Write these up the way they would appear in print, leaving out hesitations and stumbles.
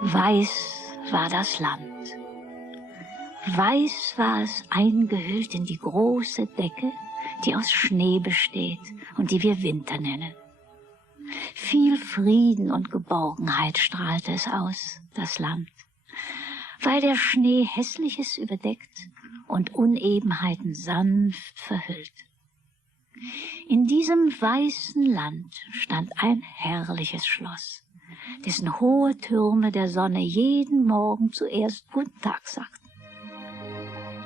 Weiß war das Land. Weiß war es eingehüllt in die große Decke, die aus Schnee besteht und die wir Winter nennen. Viel Frieden und Geborgenheit strahlte es aus, das Land, weil der Schnee Hässliches überdeckt und Unebenheiten sanft verhüllt. In diesem weißen Land stand ein herrliches Schloss, dessen hohe Türme der Sonne jeden Morgen zuerst Guten Tag sagten.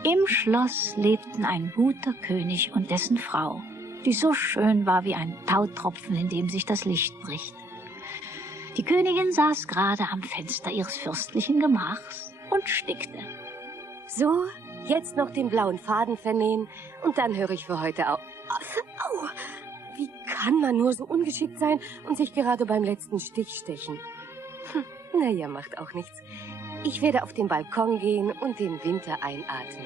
Im Schloss lebten ein guter König und dessen Frau, die so schön war wie ein Tautropfen, in dem sich das Licht bricht. Die Königin saß gerade am Fenster ihres fürstlichen Gemachs und stickte. So, jetzt noch den blauen Faden vernähen und dann höre ich für heute auf. Au! Wie kann man nur so ungeschickt sein und sich gerade beim letzten Stich stechen? Naja, macht auch nichts. Ich werde auf den Balkon gehen und den Winter einatmen.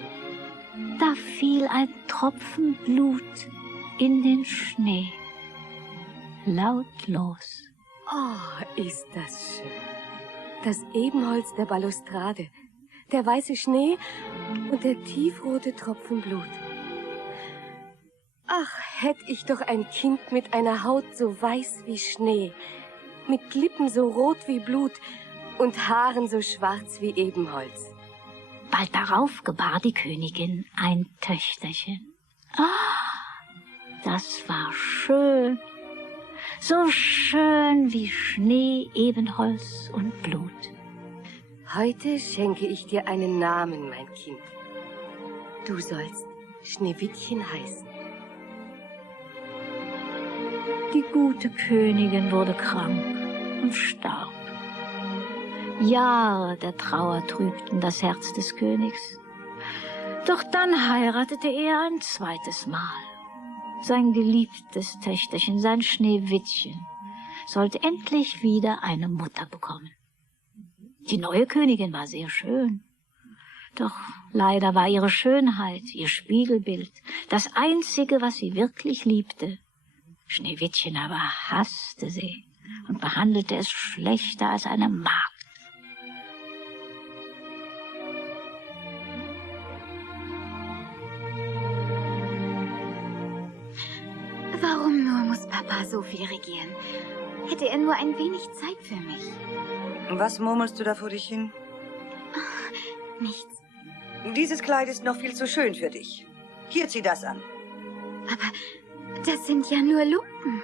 Da fiel ein Tropfen Blut in den Schnee. Lautlos. Oh, ist das schön. Das Ebenholz der Balustrade, der weiße Schnee und der tiefrote Tropfen Blut. Ach, hätte ich doch ein Kind mit einer Haut so weiß wie Schnee, mit Lippen so rot wie Blut und Haaren so schwarz wie Ebenholz. Bald darauf gebar die Königin ein Töchterchen. Ah, das war schön, so schön wie Schnee, Ebenholz und Blut. Heute schenke ich dir einen Namen, mein Kind. Du sollst Schneewittchen heißen. Die gute Königin wurde krank und starb. Jahre der Trauer trübten das Herz des Königs. Doch dann heiratete er ein zweites Mal. Sein geliebtes Töchterchen, sein Schneewittchen, sollte endlich wieder eine Mutter bekommen. Die neue Königin war sehr schön. Doch leider war ihre Schönheit, ihr Spiegelbild, das Einzige, was sie wirklich liebte. Schneewittchen aber hasste sie und behandelte es schlechter als eine Magd. Warum nur muss Papa so viel regieren? Hätte er nur ein wenig Zeit für mich. Was murmelst du da vor dich hin? Oh, nichts. Dieses Kleid ist noch viel zu schön für dich. Hier, zieh das an. Aber das sind ja nur Lumpen.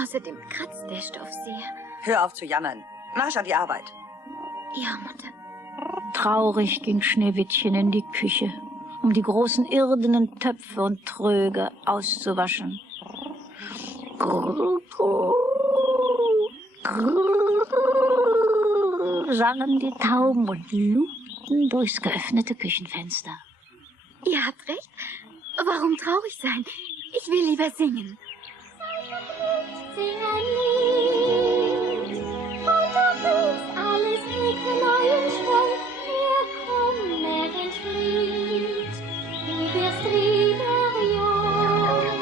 Außerdem kratzt der Stoff sehr. Hör auf zu jammern. Marsch an die Arbeit. Ja, Mutter. Traurig ging Schneewittchen in die Küche, um die großen irdenen Töpfe und Tröge auszuwaschen. Grrr, grrr, grrr, sangen die Tauben und lugten durchs geöffnete Küchenfenster. Ihr habt recht. Warum traurig sein? Ich will lieber singen. Sing ein Lied, und du fühlst alles mit neuem Schwung. Komm, entflieht, du wirst wieder jung.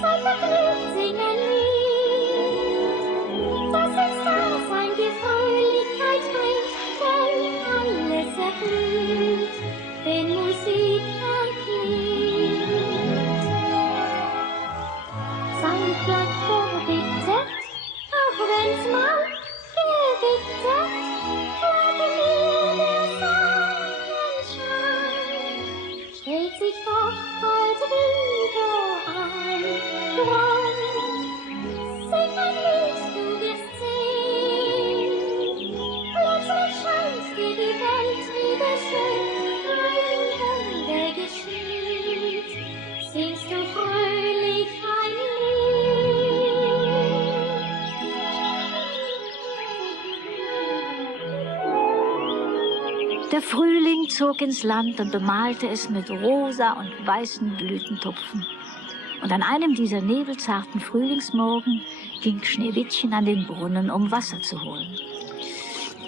Sei vergnügt, sing ein Lied, das ist das, ein dir Fröhlichkeit bringt, denn alles erblüht, wenn Musik erklingt. Sang bleibt verbittert, auch wenn's mal gewittert, glaube mir, der Sonnenschein stellt sich doch bald wieder ein. Drum sing ein Lied, du wirst sehen, plötzlich scheint dir die Welt wieder schön, ein Wunder geschieht, singst du fröhlich ein Der Frühling zog ins Land und bemalte es mit rosa und weißen Blütentupfen. Und an einem dieser nebelzarten Frühlingsmorgen ging Schneewittchen an den Brunnen, um Wasser zu holen.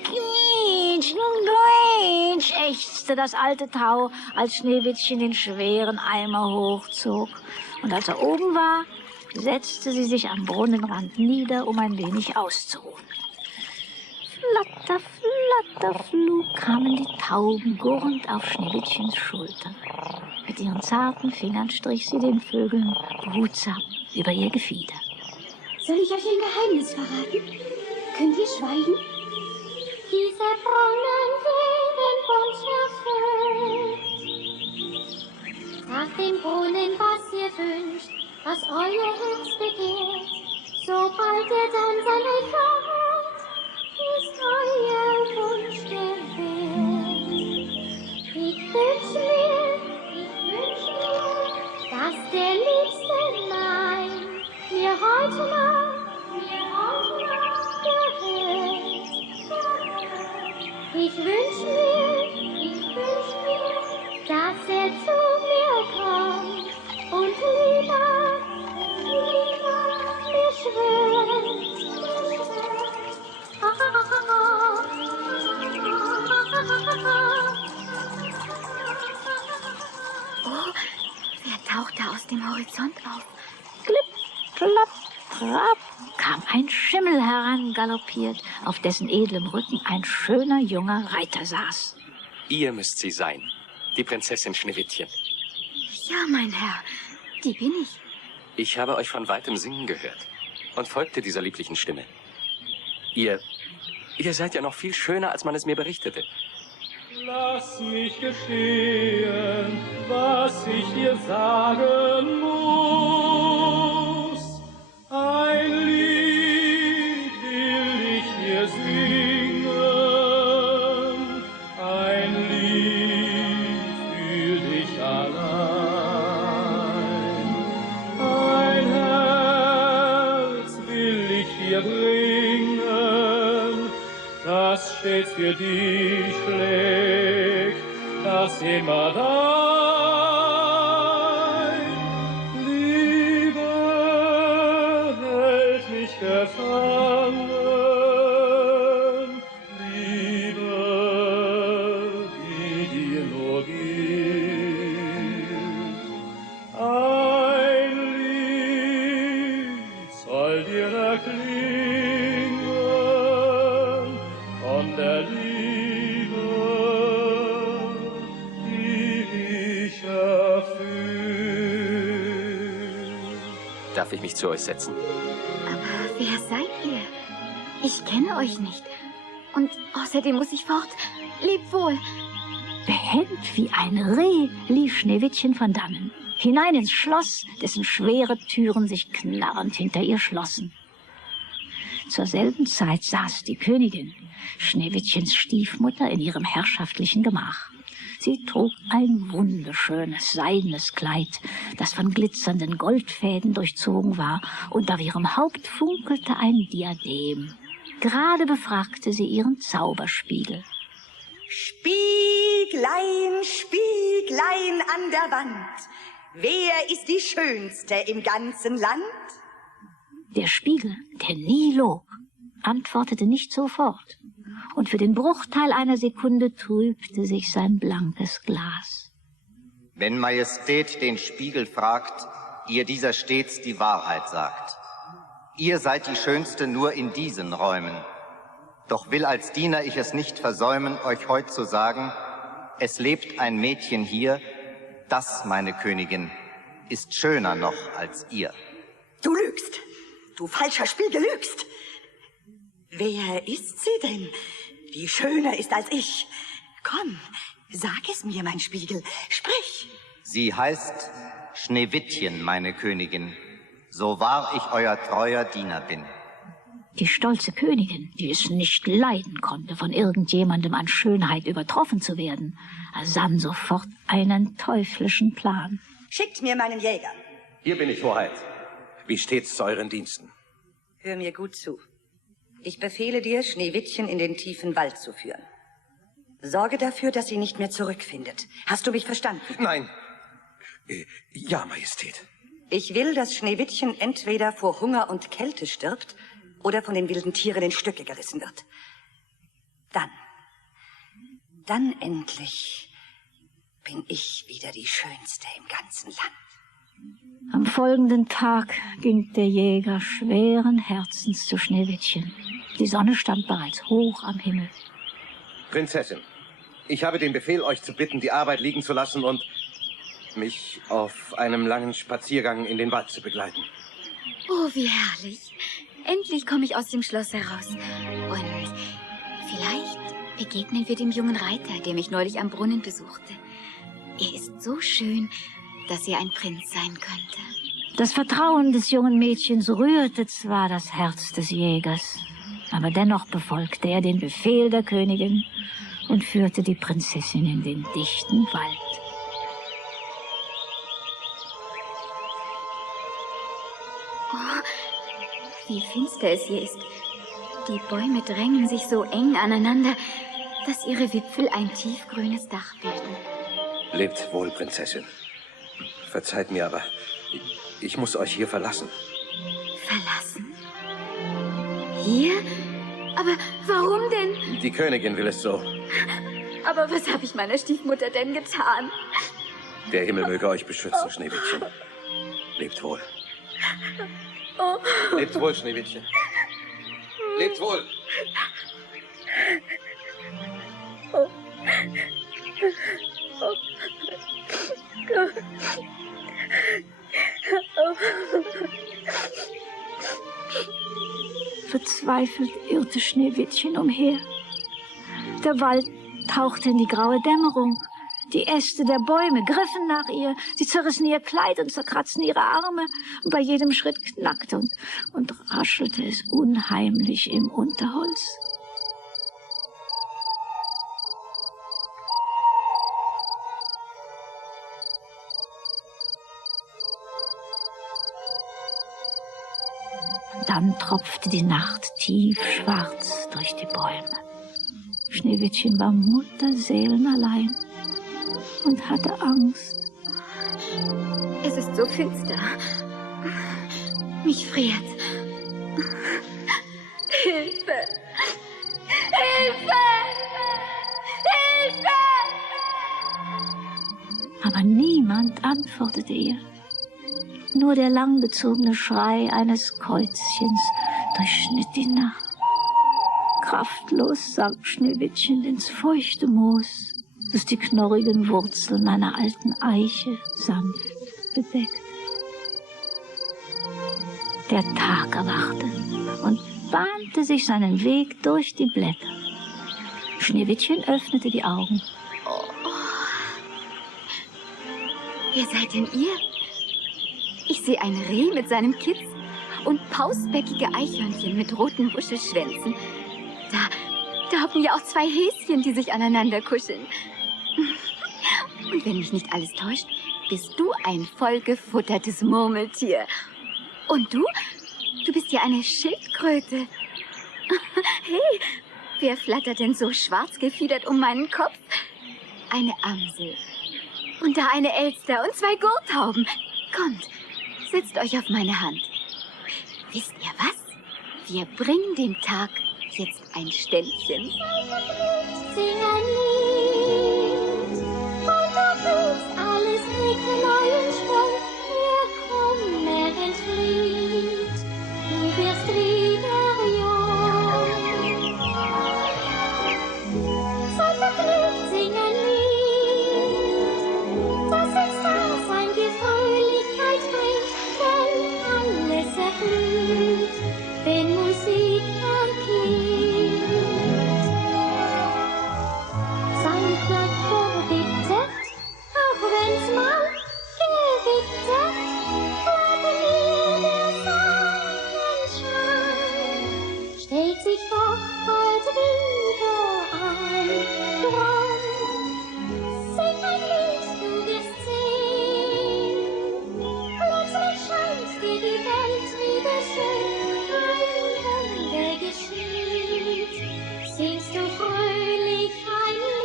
Quietsch, quietsch, ächzte das alte Tau, als Schneewittchen den schweren Eimer hochzog. Und als er oben war, setzte sie sich am Brunnenrand nieder, um ein wenig auszuruhen. Flatter, flatter, flug kamen die Tauben gurrend auf Schneewittchens Schulter. Mit ihren zarten Fingern strich sie den Vögeln behutsam über ihr Gefieder. Soll ich euch ein Geheimnis verraten? Könnt ihr schweigen? Dieser Brunnen wird Wunsch erfüllt. Nach dem Brunnen, was ihr wünscht, was euer Herz begehrt, sobald er dann sein Echo hört, ist euer Wunsch erfüllt. Ich wünsch mir, dass der Liebste mein mir heute Nacht gehört. Ich wünsch mir, dass er zu mir kommt und lieber mir schwört. Oh, wer taucht da aus dem Horizont auf? Klipp, klapp, trapp, kam ein Schimmel herangaloppiert, auf dessen edlem Rücken ein schöner junger Reiter saß. Ihr müsst sie sein, die Prinzessin Schneewittchen. Ja, mein Herr, die bin ich. Ich habe euch von weitem singen gehört und folgte dieser lieblichen Stimme. Ihr seid ja noch viel schöner, als man es mir berichtete. Lass mich gestehen, was ich dir sagen muss. Ein Lied will ich dir singen, ein Lied für dich allein. Ein Herz will ich dir bringen, das stets für dich schlägt, das immer dein Liebe hält mich gefangen, Liebe, die dir nur gilt. Ein Lied soll dir erklingen von der Liebe, die ich erfüllt. Darf ich mich zu euch setzen? Aber wer seid ihr? Ich kenne euch nicht. Und außerdem muss ich fort. Lebt wohl. Behend wie ein Reh lief Schneewittchen von dannen, hinein ins Schloss, dessen schwere Türen sich knarrend hinter ihr schlossen. Zur selben Zeit saß die Königin, Schneewittchens Stiefmutter, in ihrem herrschaftlichen Gemach. Sie trug ein wunderschönes seidenes Kleid, das von glitzernden Goldfäden durchzogen war, und auf ihrem Haupt funkelte ein Diadem. Gerade befragte sie ihren Zauberspiegel. Spieglein, Spieglein an der Wand, wer ist die Schönste im ganzen Land? Der Spiegel, der nie log, antwortete nicht sofort, und für den Bruchteil einer Sekunde trübte sich sein blankes Glas. Wenn Majestät den Spiegel fragt, ihr dieser stets die Wahrheit sagt. Ihr seid die Schönste nur in diesen Räumen. Doch will als Diener ich es nicht versäumen, euch heut zu sagen, es lebt ein Mädchen hier, das, meine Königin, ist schöner noch als ihr. Du lügst, du falscher Spiegel, lügst. Wer ist sie denn, die schöner ist als ich? Komm, sag es mir, mein Spiegel, sprich. Sie heißt Schneewittchen, meine Königin, so wahr ich euer treuer Diener bin. Die stolze Königin, die es nicht leiden konnte, von irgendjemandem an Schönheit übertroffen zu werden, ersann sofort einen teuflischen Plan. Schickt mir meinen Jäger. Hier bin ich, Hoheit. Wie steht's zu euren Diensten? Hör mir gut zu. Ich befehle dir, Schneewittchen in den tiefen Wald zu führen. Sorge dafür, dass sie nicht mehr zurückfindet. Hast du mich verstanden? Nein. Ja, Majestät. Ich will, dass Schneewittchen entweder vor Hunger und Kälte stirbt oder von den wilden Tieren in Stücke gerissen wird. Dann endlich bin ich wieder die Schönste im ganzen Land. Am folgenden Tag ging der Jäger schweren Herzens zu Schneewittchen. Die Sonne stand bereits hoch am Himmel. Prinzessin, ich habe den Befehl, euch zu bitten, die Arbeit liegen zu lassen und mich auf einem langen Spaziergang in den Wald zu begleiten. Oh, wie herrlich. Endlich komme ich aus dem Schloss heraus. Und vielleicht begegnen wir dem jungen Reiter, der mich neulich am Brunnen besuchte. Er ist so schön, dass er ein Prinz sein könnte. Das Vertrauen des jungen Mädchens rührte zwar das Herz des Jägers, aber dennoch befolgte er den Befehl der Königin und führte die Prinzessin in den dichten Wald. Oh, wie finster es hier ist. Die Bäume drängen sich so eng aneinander, dass ihre Wipfel ein tiefgrünes Dach bilden. Lebt wohl, Prinzessin. Verzeiht mir, aber ich muss euch hier verlassen. Verlassen? Hier? Aber warum denn? Die Königin will es so. Aber was habe ich meiner Stiefmutter denn getan? Der Himmel möge euch beschützen, Schneewittchen. Lebt wohl. Oh. Lebt wohl, Schneewittchen. Lebt wohl. Oh. Oh. Verzweifelt irrte Schneewittchen umher. Der Wald tauchte in die graue Dämmerung. Die Äste der Bäume griffen nach ihr. Sie zerrissen ihr Kleid und zerkratzten ihre Arme. Und bei jedem Schritt knackte und raschelte es unheimlich im Unterholz. Dann tropfte die Nacht tiefschwarz durch die Bäume. Schneewittchen war mutterseelenallein und hatte Angst. Es ist so finster. Mich friert. Hilfe! Hilfe! Hilfe! Aber niemand antwortete ihr. Nur der langgezogene Schrei eines Käuzchens durchschnitt die Nacht. Kraftlos sank Schneewittchen ins feuchte Moos, das die knorrigen Wurzeln einer alten Eiche sanft bedeckt. Der Tag erwachte und bahnte sich seinen Weg durch die Blätter. Schneewittchen öffnete die Augen. Oh. Wer seid denn ihr? Ich sehe ein Reh mit seinem Kitz und pausbäckige Eichhörnchen mit roten Wuschelschwänzen. Da haben wir auch 2 Häschen, die sich aneinander kuscheln. Und wenn mich nicht alles täuscht, bist du ein vollgefuttertes Murmeltier. Und du? Du bist ja eine Schildkröte. Hey, wer flattert denn so schwarz gefiedert um meinen Kopf? Eine Amsel. Und da eine Elster und 2 Gurthauben. Kommt, setzt euch auf meine Hand. Wisst ihr was? Wir bringen dem Tag jetzt ein Ständchen. Sing ein Lied, und da blüht alles kriegt neuen Schwung. Wer kommt, entflieht, du wirst wieder jung. Sei vergnügt, sing ein Lied, das ist das, ein dir Fröhlichkeit bringt, wenn alles erblüht, wenn Musik erklingt. Sein Klang verbittert, auch wenn's mal gewittert, glaube mir, der Sonnenschein stellt sich doch bald wieder ein. Drum sing ein Lied, du wirst sehen, plötzlich scheint dir die Welt wieder schön, ein Wunder geschieht, singst du fröhlich ein Lied.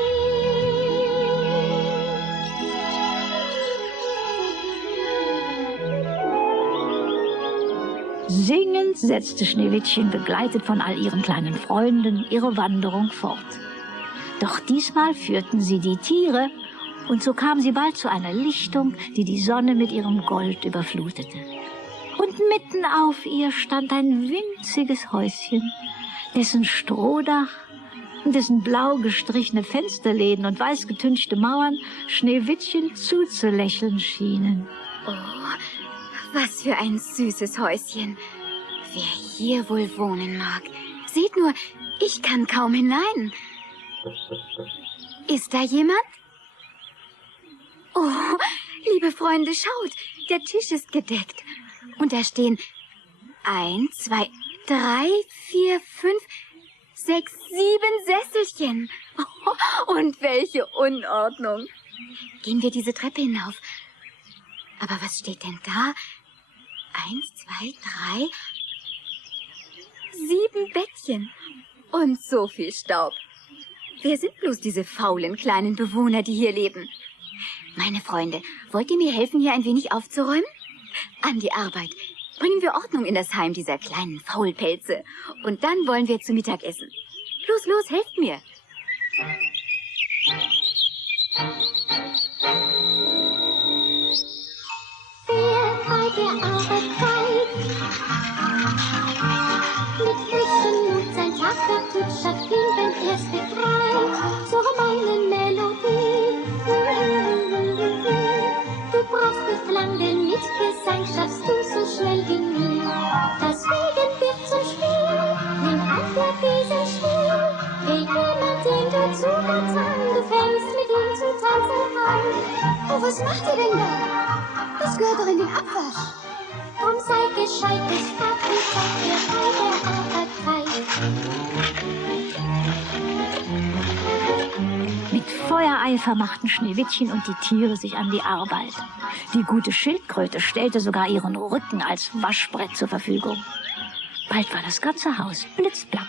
Singend setzte Schneewittchen, begleitet von all ihren kleinen Freunden, ihre Wanderung fort. Doch diesmal führten sie die Tiere Und so kam sie bald zu einer Lichtung, die die Sonne mit ihrem Gold überflutete. Und mitten auf ihr stand ein winziges Häuschen, dessen Strohdach und dessen blau gestrichene Fensterläden und weiß getünchte Mauern Schneewittchen zuzulächeln schienen. Oh, was für ein süßes Häuschen. Wer hier wohl wohnen mag. Seht nur, ich kann kaum hinein. Ist da jemand? Oh, liebe Freunde, schaut, der Tisch ist gedeckt. Und da stehen 1, 2, 3, 4, 5, 6, 7 Sesselchen. Oh, und welche Unordnung. Gehen wir diese Treppe hinauf. Aber was steht denn da? 1, 2, 3, 7 Bettchen. Und so viel Staub. Wer sind bloß diese faulen kleinen Bewohner, die hier leben? Meine Freunde, wollt ihr mir helfen, hier ein wenig aufzuräumen? An die Arbeit. Bringen wir Ordnung in das Heim dieser kleinen Faulpelze. Und dann wollen wir zu Mittag essen. Los, los, helft mir. Wer bei der Arbeit treibt, mit frischem Mut sein Tag vertut, schafft ihn, wenn er's begreift, so meine Melodie. Du brauchst nicht lang, denn mit Gesang schaffst du so schnell wie nie. Das Regen wird zum Spiel, nimm auf für diesen Spiel. Wie jemand, den du zugetan, du fängst mit ihm zu tanzen an. Oh, was macht ihr denn da? Das gehört doch in den Abwasch. Drum sei gescheit, es fragt und sagt, wer bei der Arbeit treibt. Mit Feuereifer machten Schneewittchen und die Tiere sich an die Arbeit. Die gute Schildkröte stellte sogar ihren Rücken als Waschbrett zur Verfügung. Bald war das ganze Haus blitzblank.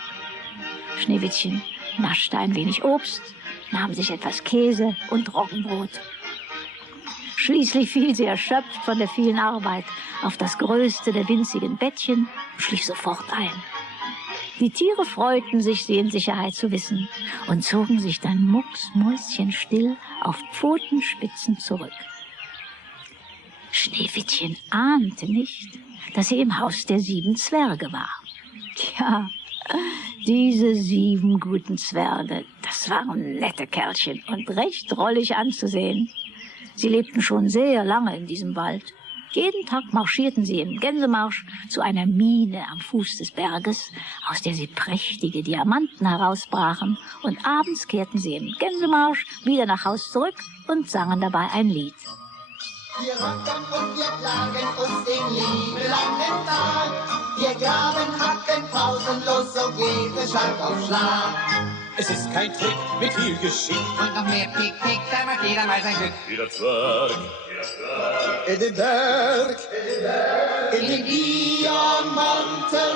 Schneewittchen naschte ein wenig Obst, nahm sich etwas Käse und Roggenbrot. Schließlich fiel sie erschöpft von der vielen Arbeit auf das größte der winzigen Bettchen und schlief sofort ein. Die Tiere freuten sich, sie in Sicherheit zu wissen und zogen sich dann mucksmäuschenstill auf Pfotenspitzen zurück. Schneewittchen ahnte nicht, dass sie im Haus der 7 Zwerge war. Tja, diese 7 guten Zwerge, das waren nette Kerlchen und recht drollig anzusehen. Sie lebten schon sehr lange in diesem Wald. Jeden Tag marschierten sie im Gänsemarsch zu einer Mine am Fuß des Berges, aus der sie prächtige Diamanten herausbrachen, und abends kehrten sie im Gänsemarsch wieder nach Haus zurück und sangen dabei ein Lied. Wir rockern und wir plagen uns den lieben langen Tag. Wir graben, hacken pausenlos, so geht es Schlag auf Schlag. Es ist kein Trick mit viel Geschick. Und noch mehr Pick-Pick, da macht jeder mal sein Glück. Jeder Zwerg, In den Berg, in den Diamanten.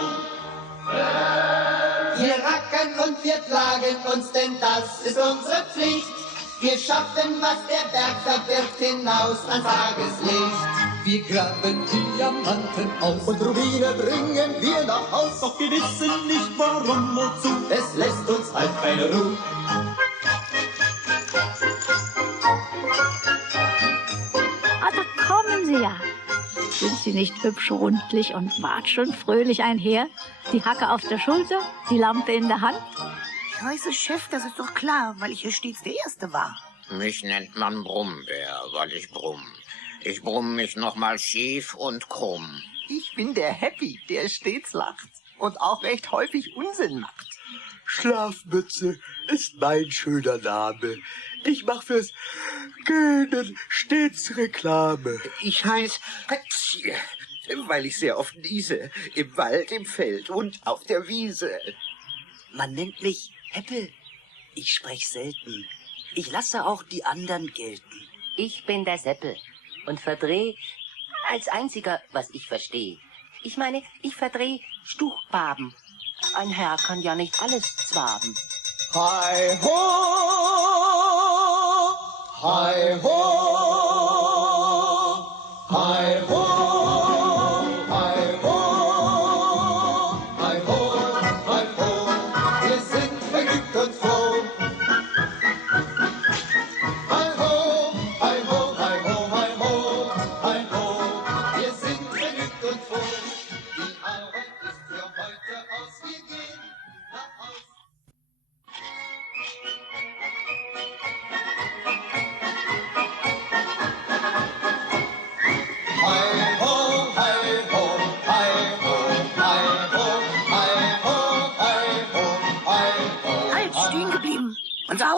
Wir rackern und wir plagen uns, denn das ist unsere Pflicht. Wir schaffen, was der Berg verbirgt, hinaus ans Tageslicht. Wir graben Diamanten aus Und Rubine bringen wir nach Haus. Doch wir wissen nicht warum, wozu. Es lässt uns halt keine Ruhe. Ah, da kommen sie ja. Sind sie nicht hübsch rundlich und watscheln fröhlich einher? Die Hacke auf der Schulter, die Lampe in der Hand. Ich heiße Chef, das ist doch klar, weil ich hier stets der Erste war. Mich nennt man Brummbär, weil ich brumm. Ich brumm mich noch mal schief und krumm. Ich bin der Happy, der stets lacht und auch recht häufig Unsinn macht. Schlafmütze ist mein schöner Name. Ich mach fürs Gähnen stets Reklame. Ich heiß Hatschie, weil ich sehr oft niese. Im Wald, im Feld und auf der Wiese. Man nennt mich Heppel. Ich sprech selten. Ich lasse auch die anderen gelten. Ich bin der Seppel und verdreh als einziger, was ich verstehe. Ich meine, ich verdreh Stuchbaben. Ein Herr kann ja nicht alles zwaben. Hi ho, hi ho, hi ho, hi ho, hi ho, hi ho. Wir sind vergnügt und froh. Hi ho,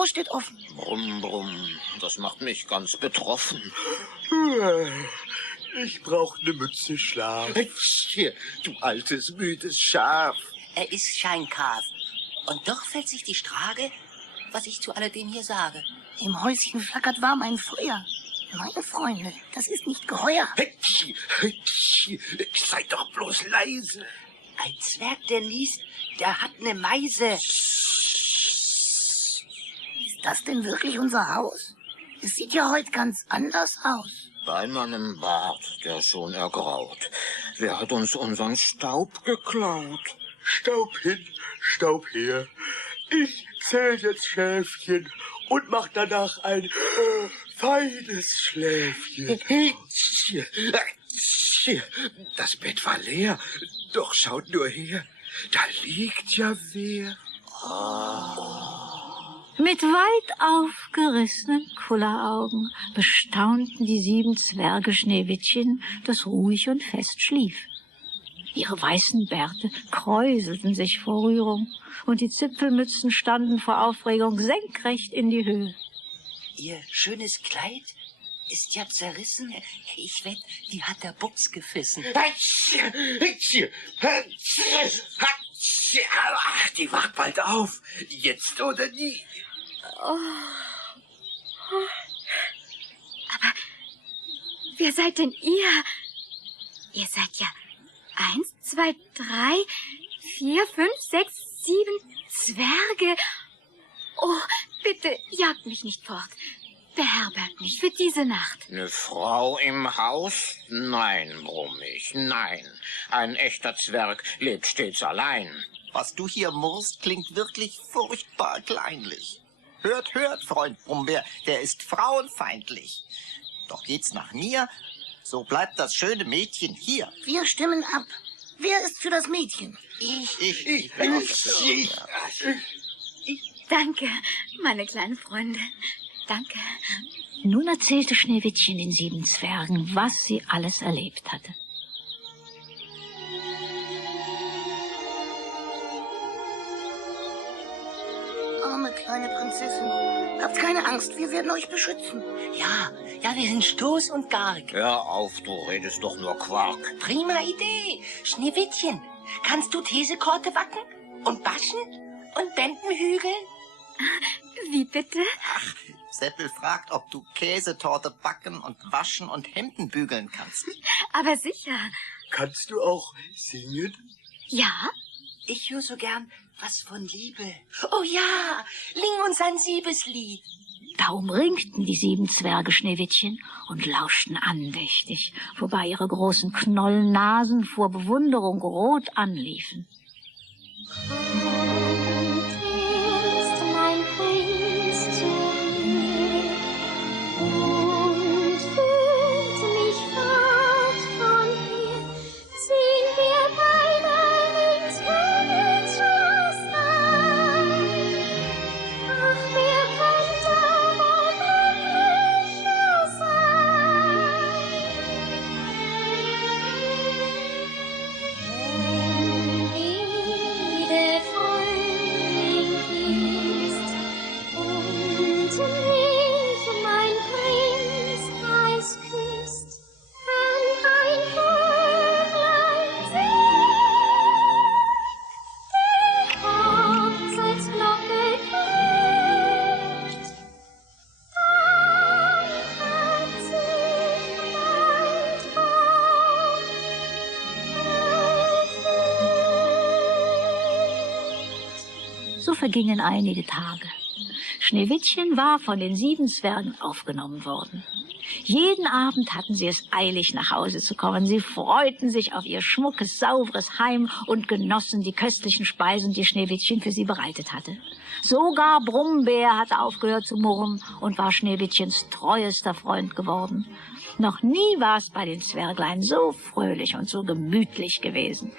Haus steht offen. Brumm, brumm, das macht mich ganz betroffen. Ich brauche eine Mütze Schlaf. Du altes, müdes Schaf. Er ist Scheinkas. Und doch fällt sich die Strage, was ich zu alledem hier sage. Im Häuschen flackert warm ein Feuer. Meine Freunde, das ist nicht geheuer. Seid doch bloß leise. Ein Zwerg, der liest, der hat eine Meise. Ist das denn wirklich unser Haus? Es sieht ja heute ganz anders aus. Bei meinem Bart, der schon ergraut. Wer hat uns unseren Staub geklaut? Staub hin, Staub her. Ich zähl jetzt Schäfchen und mach danach ein feines Schläfchen. Das Bett war leer. Doch schaut nur her. Da liegt ja wer. Mit weit aufgerissenen Kulleraugen bestaunten die 7 Zwerge Schneewittchen, das ruhig und fest schlief. Ihre weißen Bärte kräuselten sich vor Rührung und die Zipfelmützen standen vor Aufregung senkrecht in die Höhe. Ihr schönes Kleid ist ja zerrissen. Ich wett, die hat der Buchs gefissen. Die wacht bald auf. Jetzt oder nie. Oh. Aber wer seid denn ihr? Ihr seid ja 1, 2, 3, 4, 5, 6, 7 Zwerge. Oh, bitte jagt mich nicht fort. Beherbergt mich für diese Nacht. Eine Frau im Haus? Nein, brummig, nein. Ein echter Zwerg lebt stets allein. Was du hier murrst, klingt wirklich furchtbar kleinlich. Hört, hört, Freund Brummbär, der ist frauenfeindlich. Doch geht's nach mir, so bleibt das schöne Mädchen hier. Wir stimmen ab. Wer ist für das Mädchen? Ich. Danke, meine kleinen Freunde. Danke. Nun erzählte Schneewittchen den 7 Zwergen, was sie alles erlebt hatte. Arme kleine Prinzessin, habt keine Angst, wir werden euch beschützen. Ja, wir sind Stoß und Garg. Hör auf, du redest doch nur Quark. Prima Idee. Schneewittchen, kannst du Teesekorte backen und waschen und Bänden hügeln? Wie bitte? Ach, Seppel fragt, ob du Käsetorte backen und waschen und Hemden bügeln kannst. Aber sicher. Kannst du auch singen? Ja? Ich höre so gern was von Liebe. Oh ja, ling uns ein Siebeslied. Da umringten die 7 Zwerge Schneewittchen und lauschten andächtig, wobei ihre großen Knollennasen vor Bewunderung rot anliefen. So vergingen einige Tage. Schneewittchen war von den 7 Zwergen aufgenommen worden. Jeden Abend hatten sie es eilig, nach Hause zu kommen. Sie freuten sich auf ihr schmuckes, sauberes Heim und genossen die köstlichen Speisen, die Schneewittchen für sie bereitet hatte. Sogar Brummbär hatte aufgehört zu murren und war Schneewittchens treuester Freund geworden. Noch nie war es bei den Zwerglein so fröhlich und so gemütlich gewesen.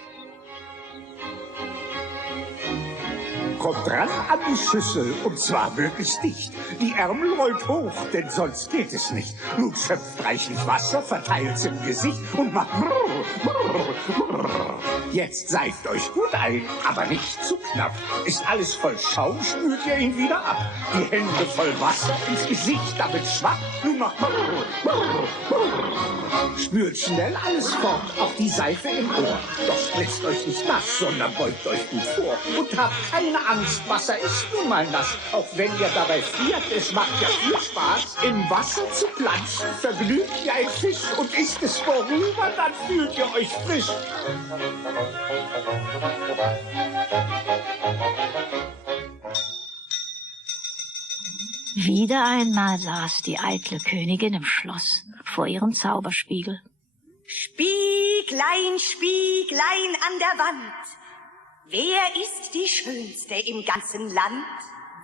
kommt ran an die Schüssel, und zwar möglichst dicht. Die Ärmel rollt hoch, denn sonst geht es nicht. Nun schöpft reichlich Wasser, verteilt's im Gesicht und macht brrr, brrr, brrr. Jetzt seift euch gut ein, aber nicht zu knapp. Ist alles voll Schaum, spült ihr ihn wieder ab. Die Hände voll Wasser ins Gesicht, damit schwach. Nun macht brrr, brrr, brrr. Spült schnell alles fort, auch die Seife im Ohr. Doch spritzt euch nicht nass, sondern beugt euch gut vor. Und habt keine Angst, Wasser ist nun mal nass. Auch wenn ihr dabei friert, es macht ja viel Spaß. Im Wasser zu planschen, vergnügt wie ein Fisch. Und ist es vorüber, dann fühlt ihr euch frisch. Wieder einmal saß die eitle Königin im Schloss vor ihrem Zauberspiegel. Spieglein, Spieglein an der Wand, wer ist die Schönste im ganzen Land?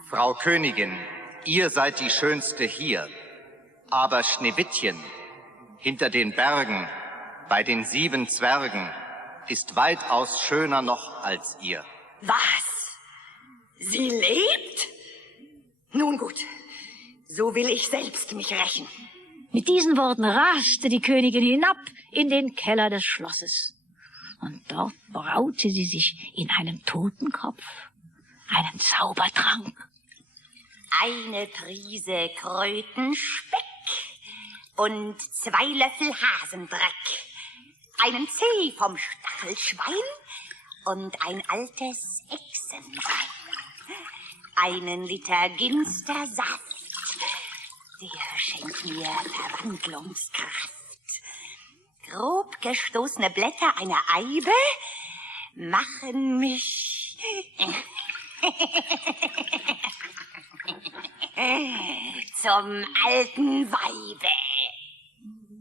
Frau Königin, ihr seid die Schönste hier. Aber Schneewittchen, hinter den Bergen, bei den 7 Zwergen, ist weitaus schöner noch als ihr. Was? Sie lebt? Nun gut, so will ich selbst mich rächen. Mit diesen Worten raste die Königin hinab in den Keller des Schlosses. Und dort braute sie sich in einem Totenkopf einen Zaubertrank. Eine Prise Krötenspeck und 2 Löffel Hasendreck, einen Zeh vom Stachelschwein und ein altes Hexenbein, einen Liter Ginstersaft, der schenkt mir Verwandlungskraft. Grob gestoßene Blätter einer Eibe machen mich zum alten Weibe.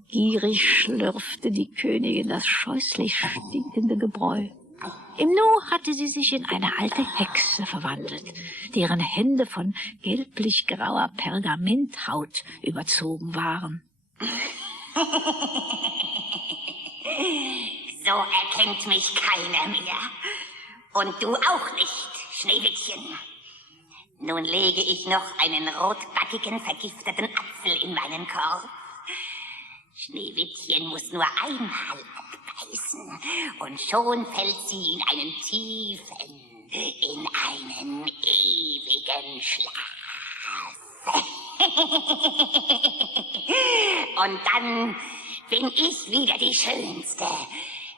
Gierig schlürfte die Königin das scheußlich stinkende Gebräu. Im Nu hatte sie sich in eine alte Hexe verwandelt, deren Hände von gelblich-grauer Pergamenthaut überzogen waren. So erkennt mich keiner mehr. Und du auch nicht, Schneewittchen. Nun lege ich noch einen rotbackigen, vergifteten Apfel in meinen Korb. Schneewittchen muss nur einmal abbeißen und schon fällt sie in einen tiefen, in einen ewigen Schlaf. Und dann bin ich wieder die Schönste,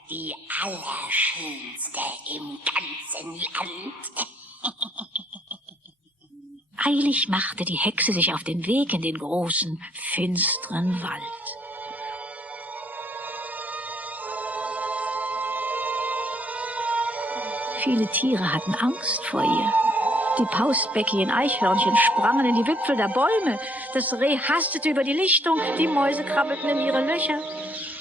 die Allerschönste im ganzen Land. Eilig machte die Hexe sich auf den Weg in den großen, finsteren Wald. Viele Tiere hatten Angst vor ihr. Die pausbäckigen Eichhörnchen sprangen in die Wipfel der Bäume. Das Reh hastete über die Lichtung, die Mäuse krabbelten in ihre Löcher.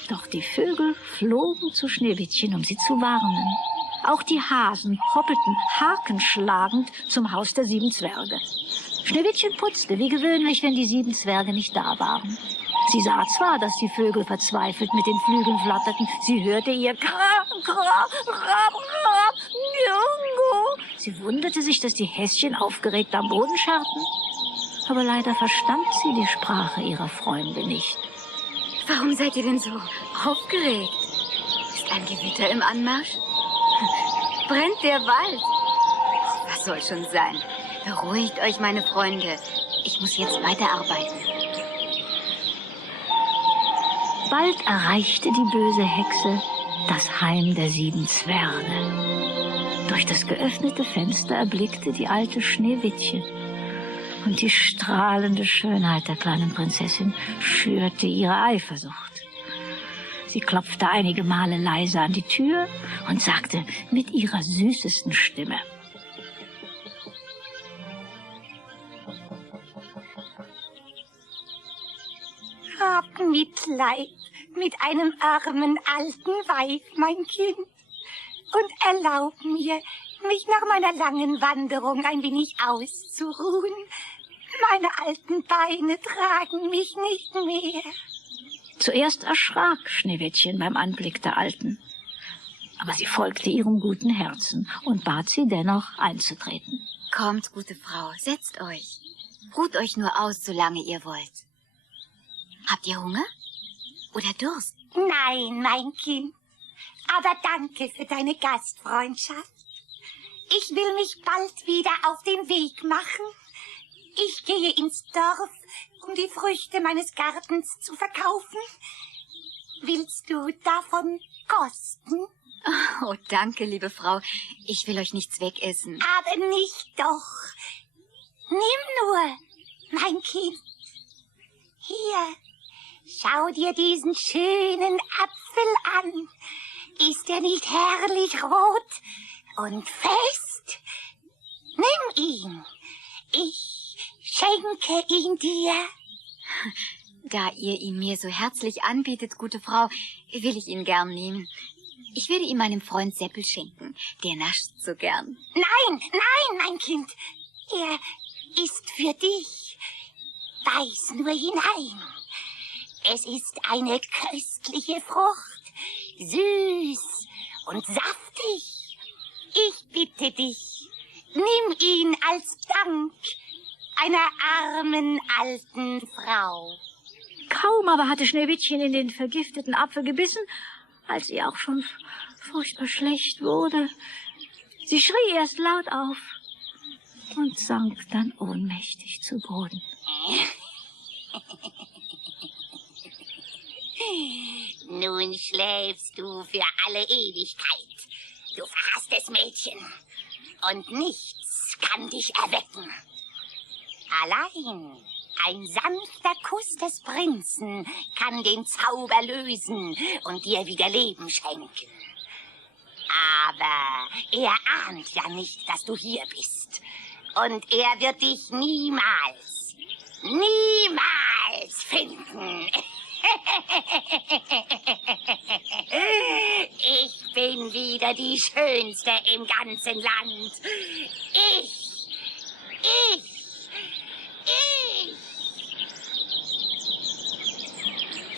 Doch die Vögel flogen zu Schneewittchen, um sie zu warnen. Auch die Hasen hoppelten hakenschlagend zum Haus der 7 Zwerge. Schneewittchen putzte, wie gewöhnlich, wenn die 7 Zwerge nicht da waren. Sie sah zwar, dass die Vögel verzweifelt mit den Flügeln flatterten. Sie hörte ihr Krab, Krab, Krab, Krab, Jungo. Sie wunderte sich, dass die Häschen aufgeregt am Boden scharrten. Aber leider verstand sie die Sprache ihrer Freunde nicht. Warum seid ihr denn so aufgeregt? Ist ein Gewitter im Anmarsch? Brennt der Wald? Was soll schon sein? Beruhigt euch, meine Freunde. Ich muss jetzt weiterarbeiten. Bald erreichte die böse Hexe das Heim der 7 Zwerge. Durch das geöffnete Fenster erblickte die alte Schneewittchen. Und die strahlende Schönheit der kleinen Prinzessin schürte ihre Eifersucht. Sie klopfte einige Male leise an die Tür und sagte mit ihrer süßesten Stimme: Hab Mitleid mit einem armen alten Weib, mein Kind, und erlaub mir, mich nach meiner langen Wanderung ein wenig auszuruhen. Meine alten Beine tragen mich nicht mehr. Zuerst erschrak Schneewittchen beim Anblick der Alten. Aber sie folgte ihrem guten Herzen und bat sie dennoch einzutreten. Kommt, gute Frau, setzt euch. Ruht euch nur aus, solange ihr wollt. Habt ihr Hunger? Oder Durst? Nein, mein Kind. Aber danke für deine Gastfreundschaft. Ich will mich bald wieder auf den Weg machen. Ich gehe ins Dorf, um die Früchte meines Gartens zu verkaufen. Willst du davon kosten? Oh, danke, liebe Frau. Ich will euch nichts wegessen. Aber nicht doch. Nimm nur, mein Kind. Hier, schau dir diesen schönen Apfel an. Ist er nicht herrlich rot und fest? Nimm ihn. Ich schenke ihn dir. Da ihr ihn mir so herzlich anbietet, gute Frau, will ich ihn gern nehmen. Ich werde ihn meinem Freund Seppel schenken. Der nascht so gern. Nein, nein, mein Kind. Er ist für dich. Beiß nur hinein. Es ist eine köstliche Frucht. Süß und saftig. Ich bitte dich, nimm ihn als Dank einer armen alten Frau. Kaum aber hatte Schneewittchen in den vergifteten Apfel gebissen, als ihr auch schon furchtbar schlecht wurde. Sie schrie erst laut auf und sank dann ohnmächtig zu Boden. Nun schläfst du für alle Ewigkeit, du verhasstes Mädchen. Und nichts kann dich erwecken. Allein ein sanfter Kuss des Prinzen kann den Zauber lösen und dir wieder Leben schenken. Aber er ahnt ja nicht, dass du hier bist. Und er wird dich niemals finden. Ich bin wieder die Schönste im ganzen Land. Ich.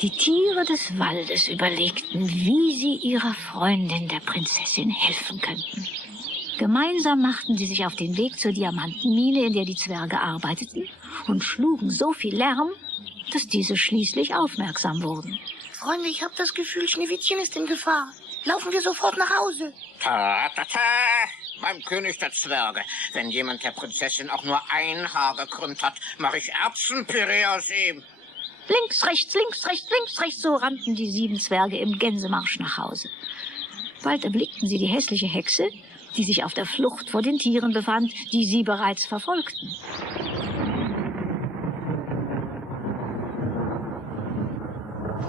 Die Tiere des Waldes überlegten, wie sie ihrer Freundin, der Prinzessin, helfen könnten. Gemeinsam machten sie sich auf den Weg zur Diamantenmine, in der die Zwerge arbeiteten, und schlugen so viel Lärm, dass diese schließlich aufmerksam wurden. Freunde, ich habe das Gefühl, Schneewittchen ist in Gefahr. Laufen wir sofort nach Hause. Ta. Beim König der Zwerge. Wenn jemand der Prinzessin auch nur ein Haar gekrümmt hat, mache ich Erbsenpüree aus ihm. Links, rechts, links, rechts, links, rechts, so rannten die 7 Zwerge im Gänsemarsch nach Hause. Bald erblickten sie die hässliche Hexe, die sich auf der Flucht vor den Tieren befand, die sie bereits verfolgten.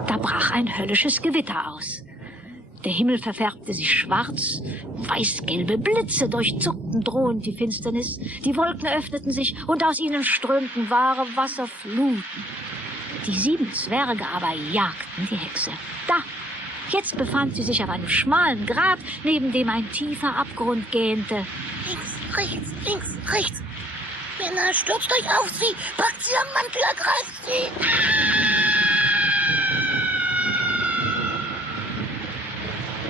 Da brach ein höllisches Gewitter aus. Der Himmel verfärbte sich schwarz, weißgelbe Blitze durchzuckten drohend die Finsternis, die Wolken öffneten sich und aus ihnen strömten wahre Wasserfluten. Die 7 Zwerge aber jagten die Hexe. Da, jetzt befand sie sich auf einem schmalen Grat, neben dem ein tiefer Abgrund gähnte. Links, rechts. Männer, stürzt euch auf sie, packt sie am Mantel, ergreift sie.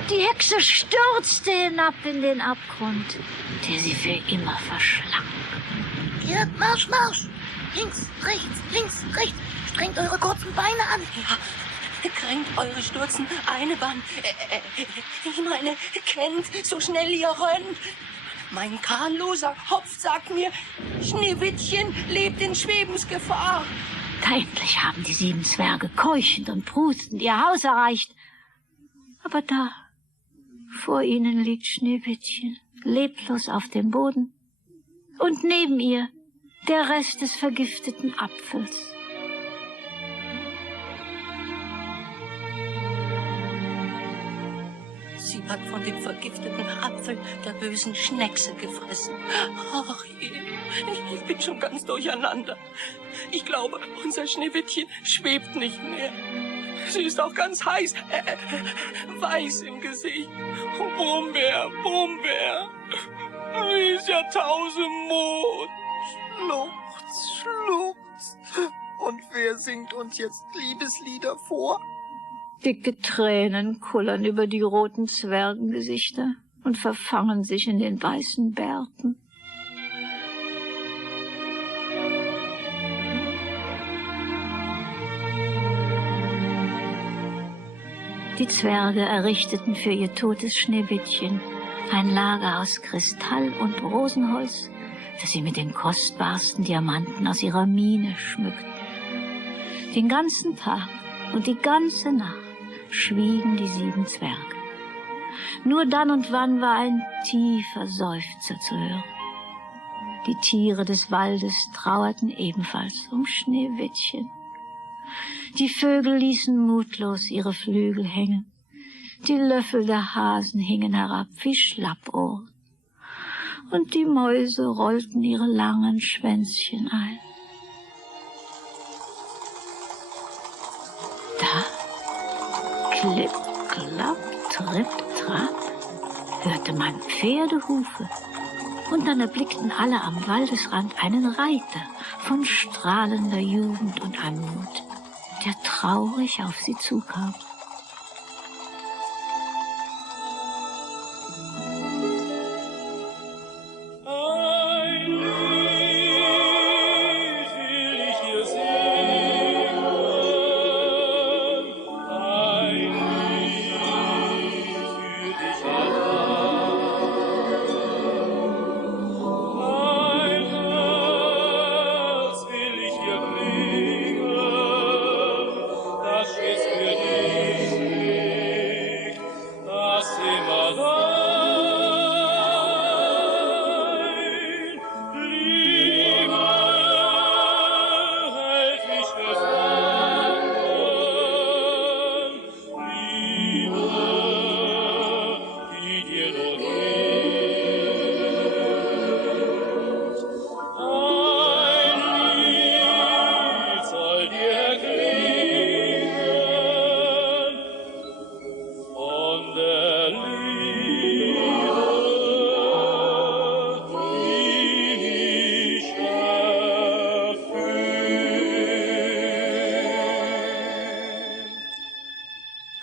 Die Hexe stürzte hinab in den Abgrund, der sie für immer verschlang. Kehrt, Marsch. Links, rechts. Strengt eure kurzen Beine an. Ja, kränkt eure Stürzen eine Bahn. Ich meine, kennt, so schnell ihr rennt. Mein kahnloser Hopf sagt mir, Schneewittchen lebt in Schwebensgefahr. Endlich haben die 7 Zwerge keuchend und prustend ihr Haus erreicht. Aber da, vor ihnen liegt Schneewittchen, leblos auf dem Boden. Und neben ihr der Rest des vergifteten Apfels. Sie hat von dem vergifteten Apfel der bösen Schneckse gefressen. Ach je, ich bin schon ganz durcheinander. Ich glaube, unser Schneewittchen schwebt nicht mehr. Sie ist auch ganz heiß, weiß im Gesicht. Brummbär, wie ist ja tausendmut. Schluchz. Und wer singt uns jetzt Liebeslieder vor? Dicke Tränen kullern über die roten Zwergengesichter und verfangen sich in den weißen Bärten. Die Zwerge errichteten für ihr totes Schneewittchen ein Lager aus Kristall und Rosenholz, das sie mit den kostbarsten Diamanten aus ihrer Mine schmückten. Den ganzen Tag und die ganze Nacht schwiegen die 7 Zwerge. Nur dann und wann war ein tiefer Seufzer zu hören. Die Tiere des Waldes trauerten ebenfalls um Schneewittchen. Die Vögel ließen mutlos ihre Flügel hängen. Die Löffel der Hasen hingen herab wie Schlappohren. Und die Mäuse rollten ihre langen Schwänzchen ein. Da, klipp, klapp, tripp, trapp, hörte man Pferdehufe. Und dann erblickten alle am Waldesrand einen Reiter von strahlender Jugend und Anmut, der traurig auf sie zukam.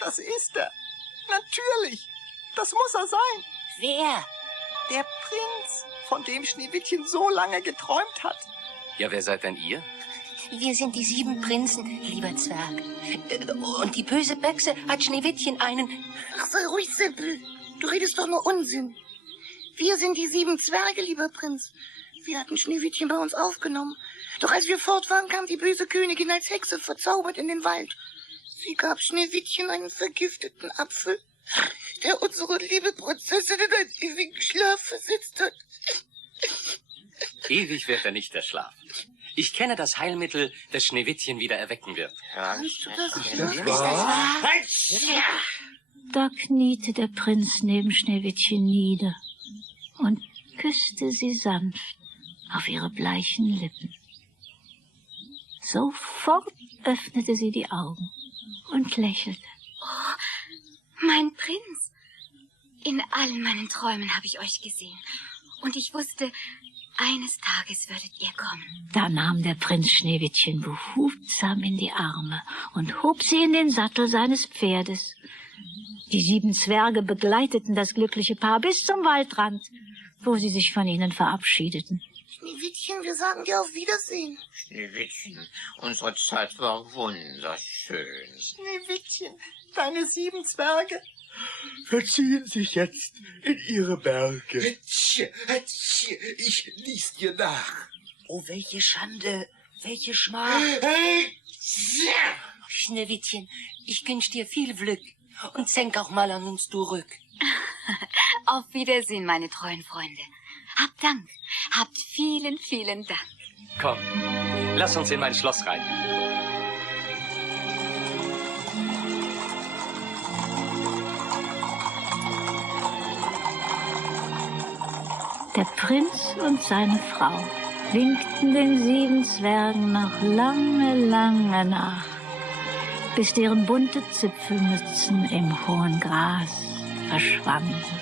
Das ist er. Natürlich. Das muss er sein. Wer? Der Prinz, von dem Schneewittchen so lange geträumt hat. Ja, wer seid denn ihr? Wir sind die 7 Prinzen, lieber Zwerg. Und die böse Bechse hat Schneewittchen einen... Ach, sei ruhig, Seppel. Du redest doch nur Unsinn. Wir sind die 7 Zwerge, lieber Prinz. Wir hatten Schneewittchen bei uns aufgenommen. Doch als wir fort waren, kam die böse Königin als Hexe verzaubert in den Wald. Sie gab Schneewittchen einen vergifteten Apfel, der unsere liebe Prinzessin in einen ewigen Schlaf versetzt hat. Ewig wird er nicht erschlafen. Ich kenne das Heilmittel, das Schneewittchen wieder erwecken wird. Kannst du das? Ist das wahr? Da kniete der Prinz neben Schneewittchen nieder und küsste sie sanft auf ihre bleichen Lippen. Sofort öffnete sie die Augen und lächelte. Oh, mein Prinz. In allen meinen Träumen habe ich euch gesehen. Und ich wusste, eines Tages würdet ihr kommen. Da nahm der Prinz Schneewittchen behutsam in die Arme und hob sie in den Sattel seines Pferdes. Die 7 Zwerge begleiteten das glückliche Paar bis zum Waldrand, wo sie sich von ihnen verabschiedeten. Schneewittchen, wir sagen dir auf Wiedersehen. Schneewittchen, unsere Zeit war wunderschön. Schneewittchen, deine 7 Zwerge verziehen sich jetzt in ihre Berge. Ich lies dir nach. Oh, welche Schande, welche Schmach. Schneewittchen, ich wünsch dir viel Glück und denk auch mal an uns zurück. Auf Wiedersehen, meine treuen Freunde. Habt Dank. Habt vielen, vielen Dank. Komm, lass uns in mein Schloss rein. Der Prinz und seine Frau winkten den 7 Zwergen noch lange, lange nach, bis deren bunte Zipfelmützen im hohen Gras verschwanden.